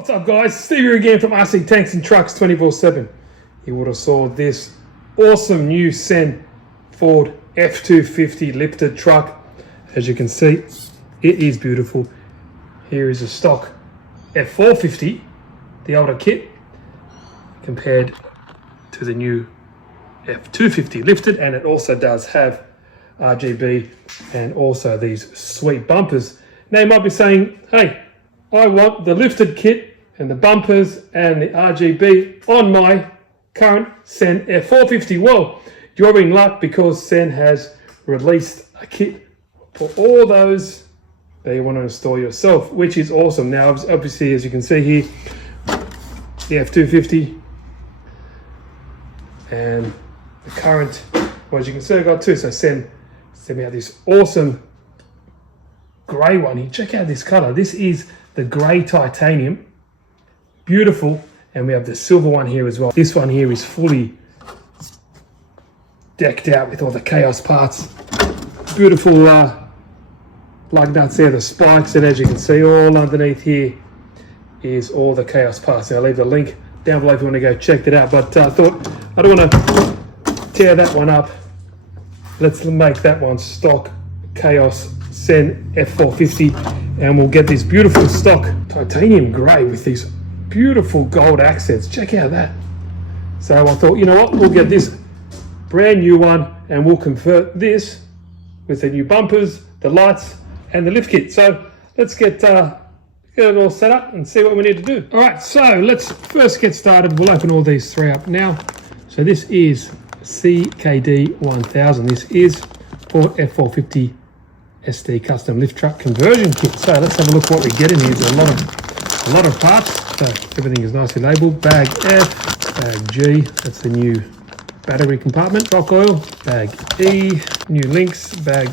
What's up guys, Steve here again from RC Tanks and Trucks 24/7. You would have saw this awesome new Sen Ford F250 lifted truck. As you can see, it is beautiful. Here is a stock F450, the older kit, compared to the new F250 lifted, and it also does have RGB and also these sweet bumpers. Now you might be saying, hey, I want the lifted kit and the bumpers and the RGB on my current Sen F450. Well, you're in luck because Sen has released a kit for all those that you want to install yourself, which is awesome. Now, obviously, as you can see here, the F250 and the current, well, as you can see, I got two. So Sen sent me out this awesome grey one here. Check out this color. This is the grey titanium, beautiful, and we have the silver one here as well. This one here is fully decked out with all the chaos parts, beautiful lug nuts there, the spikes, and as you can see, all underneath here is all the chaos parts. I'll leave the link down below if you want to go check that out, but I thought I don't want to tear that one up. Let's make that one stock chaos Sen F450, and we'll get this beautiful stock titanium grey with these beautiful gold accents. Check out that. So I thought, you know what, we'll get this brand new one and we'll convert this with the new bumpers, the lights and the lift kit. So let's get it all set up and see what we need to do. All right, so let's first get started. We'll open all these three up now. So this is CKD 1000. This is Ford F450 SD custom lift truck conversion kit. So let's have a look what we get in here. There's a lot of parts. So everything is nicely labeled. Bag F, bag G, that's the new battery compartment. Rock oil, bag E, new links, bag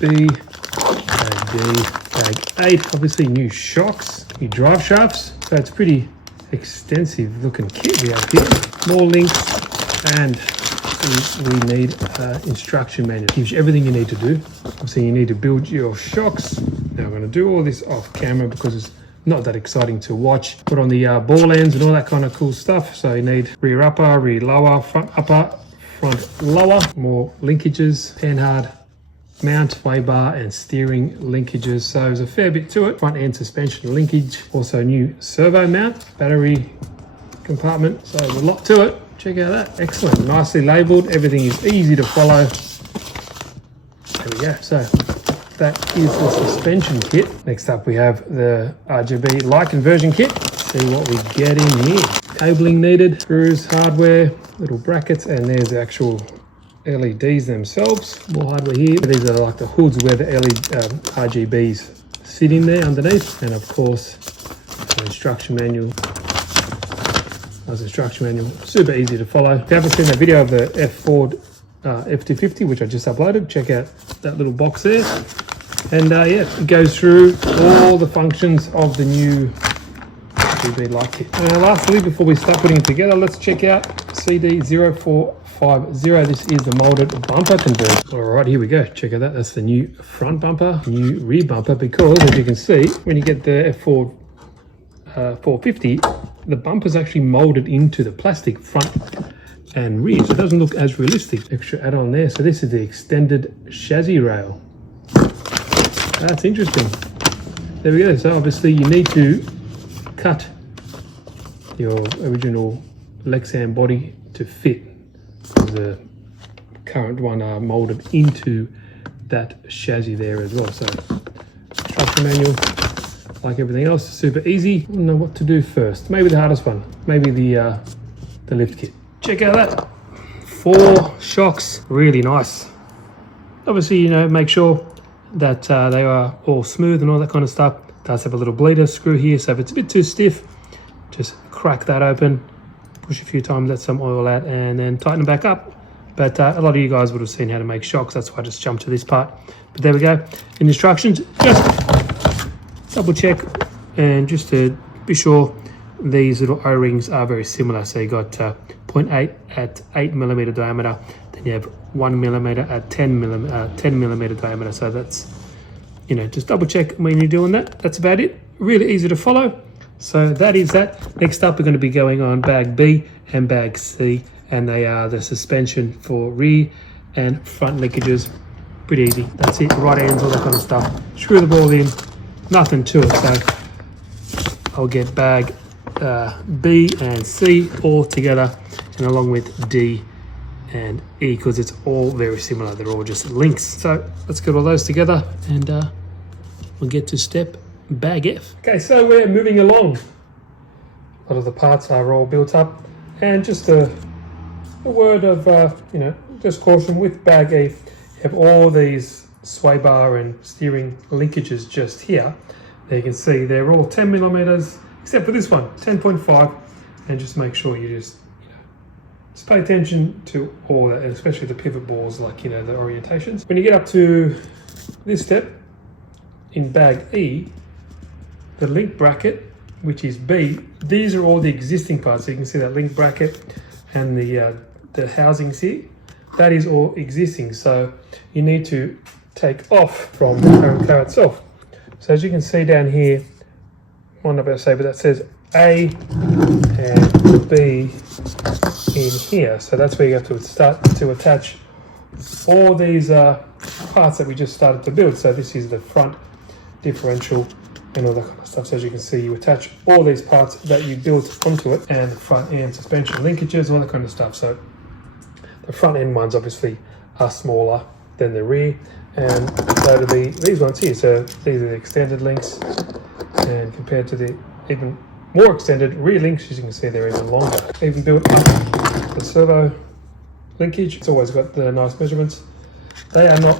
B, bag D, bag 8, obviously new shocks, new drive shafts. So it's pretty extensive looking kit we have here. More links, and we need instruction manual. Gives you everything you need to do. Obviously you need to build your shocks. Now I'm going to do all this off camera because it's not that exciting to watch. Put on the ball ends and all that kind of cool stuff. So you need rear upper, rear lower, front upper, front lower. More linkages, panhard mount, sway bar and steering linkages. So there's a fair bit to it. Front end suspension linkage. Also new servo mount, battery compartment. So there's a lot to it. Check out that. Excellent. Nicely labeled. Everything is easy to follow. There we go. So that is the suspension kit. Next up we have the RGB light conversion kit. Let's see what we get in here. Cabling needed, screws, hardware, little brackets, and there's the actual LEDs themselves. More hardware here. These are like the hoods where the RGBs sit in there underneath. And of course, the instruction manual. Nice instruction manual, super easy to follow. If you haven't seen that video of the Ford F250, which I just uploaded, check out that little box there. And yeah, it goes through all the functions of the new RGB light kit. Lastly, before we start putting it together, let's check out CD0450. This is the molded bumper conversion. All right, here we go. Check out that. That's the new front bumper, new rear bumper, because as you can see, when you get the Ford 450, the bumper is actually molded into the plastic front and rear, so it doesn't look as realistic. Extra add-on there. So this is the extended chassis rail. That's interesting. There we go. So obviously you need to cut your original Lexan body to fit. The current one are molded into that chassis there as well. So instruction manual, like everything else, super easy. I don't know what to do first. Maybe the hardest one, maybe the lift kit. Check out that. 4 shocks, really nice. Obviously, you know, make sure that they are all smooth and all that kind of stuff. It does have a little bleeder screw here, so if it's a bit too stiff, just crack that open, push a few times, let some oil out, and then tighten them back up. But a lot of you guys would have seen how to make shocks, that's why I just jumped to this part. But there we go. In instructions, just double check, and just to be sure, these little O-rings are very similar. So you got 0.8 at 8mm diameter, then you have 1mm at 10mm diameter. So that's, you know, just double check when you're doing that. That's about it. Really easy to follow. So that is that. Next up, we're going to be going on bag B and bag C, and they are the suspension for rear and front linkages. Pretty easy. That's it. Right ends, all that kind of stuff. Screw the ball in. Nothing to it. So I'll get bag B and C all together, and along with D and E, because it's all very similar. They're all just links. So let's get all those together, and we'll get to step bag F. Okay, so we're moving along. A lot of the parts are all built up, and just a word of just caution with bag E. You have all these sway bar and steering linkages just here. There you can see they're all 10 millimeters, except for this one, 10.5. And just make sure you just pay attention to all that, and especially the pivot balls, like the orientations. When you get up to this step in bag E, the link bracket, which is B, these are all the existing parts. So you can see that link bracket and the housings here. That is all existing, so you need to take off from the current car itself. So as you can see down here, one of our saber that says A and B in here. So that's where you have to start to attach all these parts that we just started to build. So this is the front differential and all that kind of stuff. So as you can see, you attach all these parts that you built onto it, and the front end suspension linkages, all that kind of stuff. So the front end ones obviously are smaller than the rear, and so to be these ones here. So these are the extended links, and compared to the even more extended rear links, as you can see, they're even longer. Even built up the servo linkage. It's always got the nice measurements. They are not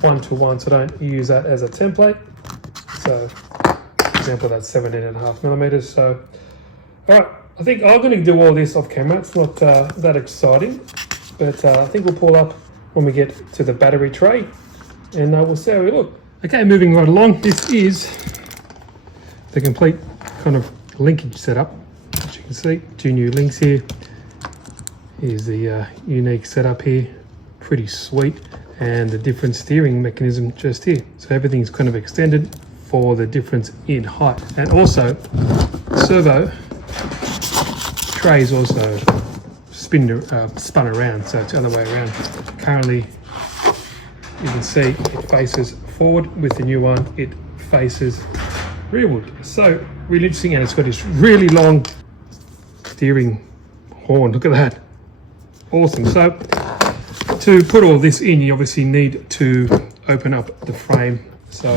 1-to-1, so don't use that as a template. So, for example, that's 17.5 millimeters. So, all right. I think I'm going to do all this off camera. It's not that exciting, but I think we'll pull up when we get to the battery tray, and we'll see how we look. Okay, moving right along. This is the complete kind of linkage setup. As you can see, 2 new links here. Here's the unique setup here. Pretty sweet, and the different steering mechanism just here. So everything's kind of extended for the difference in height, and also servo trays also spun around, so it's the other way around. Currently, you can see it faces forward. With the new one, it faces rearward. So really interesting, and it's got this really long steering horn. Look at that, awesome. So to put all this in, you obviously need to open up the frame. So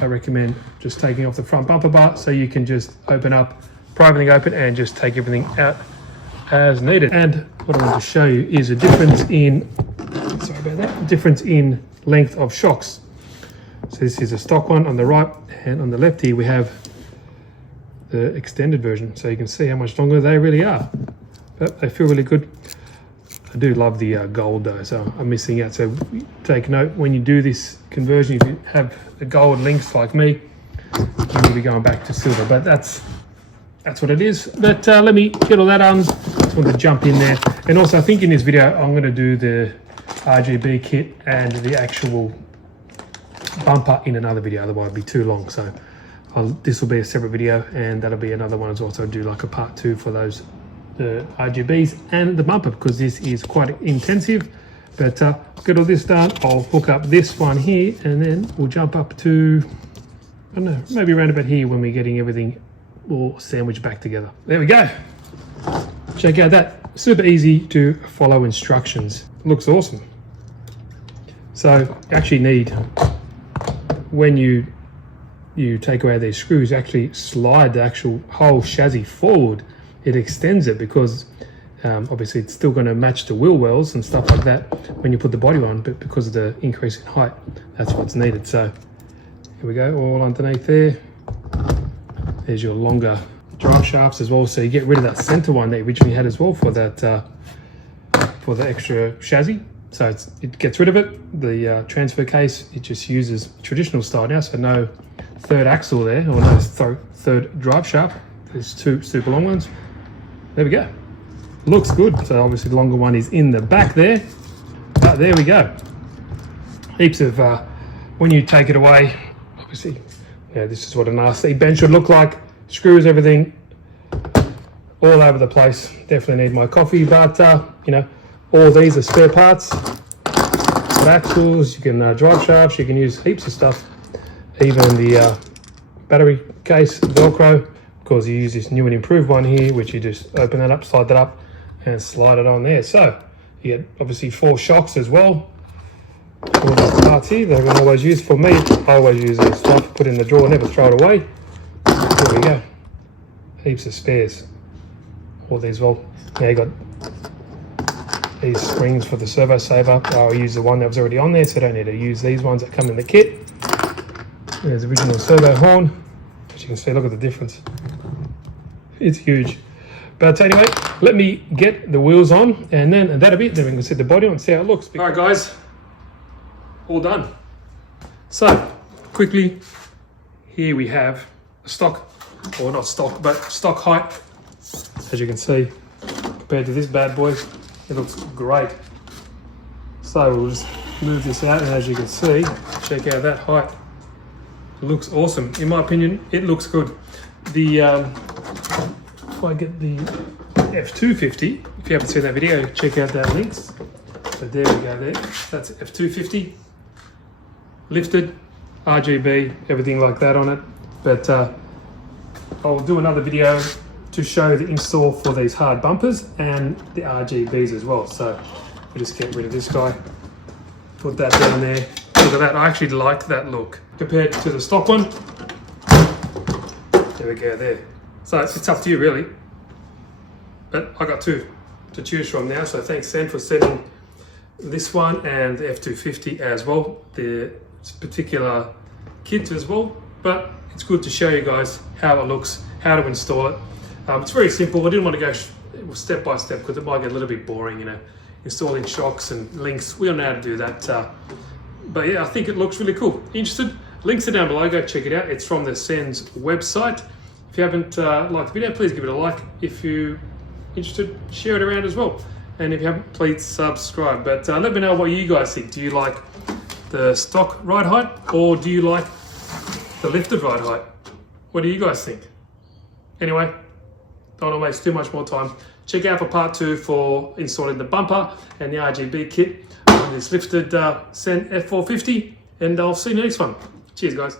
I recommend just taking off the front bumper bar, so you can just pry everything open and just take everything out as needed. And what I want to show you is a difference in, difference in length of shocks. So this is a stock one on the right, and on the left here we have the extended version. So you can see how much longer they really are, but they feel really good. I do love the gold though, so I'm missing out. So take note when you do this conversion, if you have the gold links like me, you will be going back to silver, but that's what it is. But let me get all that on. Just want to jump in there. And also, I think in this video I'm going to do the RGB kit and the actual bumper in another video, otherwise it'll be too long. So this will be a separate video, and that'll be another one as well. So I'll do like a part 2 for those the RGBs and the bumper, because this is quite intensive. But get all this done, I'll hook up this one here, and then we'll jump up to, I don't know, maybe around about here when we're getting everything all sandwiched back together. There we go. Check out that. Super easy to follow instructions. Looks awesome. So you actually need, when you take away these screws, actually slide the actual whole chassis forward. It extends it, because obviously it's still going to match the wheel wells and stuff like that when you put the body on, but because of the increase in height, that's what's needed. So here we go, all underneath there. There's your longer drive shafts as well, so you get rid of that center one that you originally had as well for that for the extra chassis. So it gets rid of it. The transfer case, it just uses traditional style now, so no third axle there, or no third drive shaft. There's 2 super long ones. There we go. Looks good. So obviously the longer one is in the back there. But there we go. Heaps of, when you take it away, obviously Yeah, this is what an RC bench should look like. Screws, everything, all over the place. Definitely need my coffee, but you know, all these are spare parts. Got axles, you can drive shafts, you can use heaps of stuff. Even the battery case, Velcro, because you use this new and improved one here, which you just open that up, slide that up, and slide it on there. So you get obviously 4 shocks as well. All these parts here that I can always use. For me, I always use this stuff, put in the drawer, never throw it away. There we go. Heaps of spares. All these, well, now you got these springs for the servo saver. I'll use the one that was already on there, so I don't need to use these ones that come in the kit. There's the original servo horn. As you can see, look at the difference. It's huge. But anyway, let me get the wheels on, and then that'll be it. Then we can set the body on and see how it looks. All right, guys. All done. So quickly, here we have a stock, or not stock, but stock height. As you can see, compared to this bad boy, it looks great. So we'll just move this out, and as you can see, check out that height. It looks awesome. In my opinion, it looks good. The if I get the F450, if you haven't seen that video, check out that links. So there we go there. That's F450. Lifted, RGB, everything like that on it. But I'll do another video to show the install for these hard bumpers and the RGBs as well. So we'll just get rid of this guy, put that down there. Look at that, I actually like that look compared to the stock one. There we go there. So it's up to you really. But I got 2 to choose from now. So thanks Sam for sending this one and the F450 as well. The particular kit as well, but it's good to show you guys how it looks, how to install it. It's very simple. I didn't want to go step by step because it might get a little bit boring, you know, installing shocks and links. We don't know how to do that, but yeah, I think it looks really cool. Interested? Links are down below. Go check it out. It's from the Sen's website. If you haven't liked the video, please give it a like. If you're interested, share it around as well. And if you haven't, please subscribe. But let me know what you guys think. Do you like the stock ride height, or do you like the lifted ride height? What do you guys think? Anyway, don't want to waste too much more time. Check out for part 2 for installing the bumper and the RGB kit on this lifted Sen F450, and I'll see you in the next one. Cheers, guys.